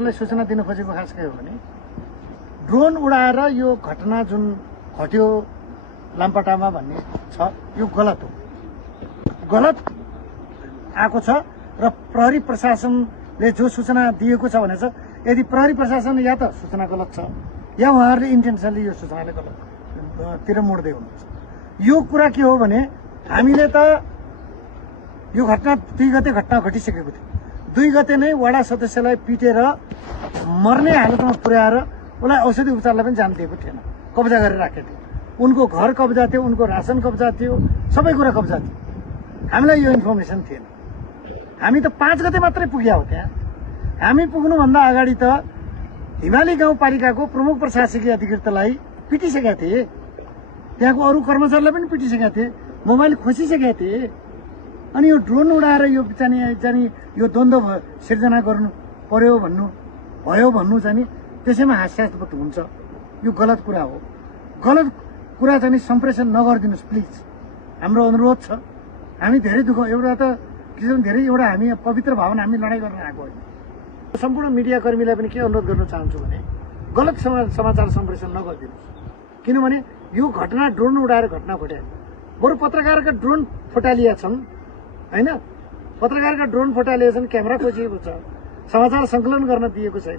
सरकारले सूचना दिन खोजेको खास के हो भने ड्रोन उडाएर यो घटना जुन घट्यो लामपाटामा भन्ने छ यो गलत हो, गलत आएको छ र प्रहरी प्रशासनले जो सूचना दिएको छ भने छ यदि प्रहरी प्रशासन या त सूचना गलत छ या उहाँहरूले इन्टेन्सनली यो सूचनाले गलततिर मोड्दै हुनुहुन्छ। यो कुरा के हो भने हामीले त यो घटना 2 गते घटना घटिसकेको थियो। 2 गते नै वडा सदस्यलाई पिटेर मर्ने हालतमा पुर्याएर उसलाई औषधि उपचारलाई पनि जान दिएको थिएन, कब्जा गरेर राखेको थियो। उनको घर कब्जा थियो, उनको रासन कब्जा थियो, सबै कुरा कब्जा थियो। हामीलाई यो इन्फर्मेसन थिएन। हामी त 5 गते मात्रै पुग्या हो त्यहाँ। हामी पुग्नुभन्दा अगाडि त हिमाली गाउँपालिकाको प्रमुख प्रशासकीय अधिकृतलाई पिटिसकेका थिए, त्यहाँको अरू कर्मचारीलाई पनि पिटिसकेका थिए, मोबाइल खोसिसकेका थिए। अनि यो ड्रोन उडाएर यो चाहिँ यो द्वन्द्व सिर्जना गर्नु पर्यो भन्नु चाहिँ त्यसैमा हास्यास्पद हुन्छ। यो गलत कुरा हो। गलत कुरा चाहिँ सम्प्रेषण नगरिदिनुहोस् प्लिज, हाम्रो अनुरोध छ। हामी धेरै दुःख एउटा त किसिम धेरै एउटा हामी पवित्र भावना हामी लडाइँ गर्न आएको होइन। सम्पूर्ण मिडियाकर्मीलाई पनि के अनुरोध गर्न चाहन्छु भने गलत समाचार सम्प्रेषण नगरिदिनुहोस्, किनभने यो घटना ड्रोन उडाएर घटना घट्यो। बरु पत्रकारका ड्रोन फटालिया छन् होइन, पत्रकारका ड्रोन फटालिया छन्, क्यामेरा खोजिएको छ, समाचार सङ्कलन गर्न दिएको छ।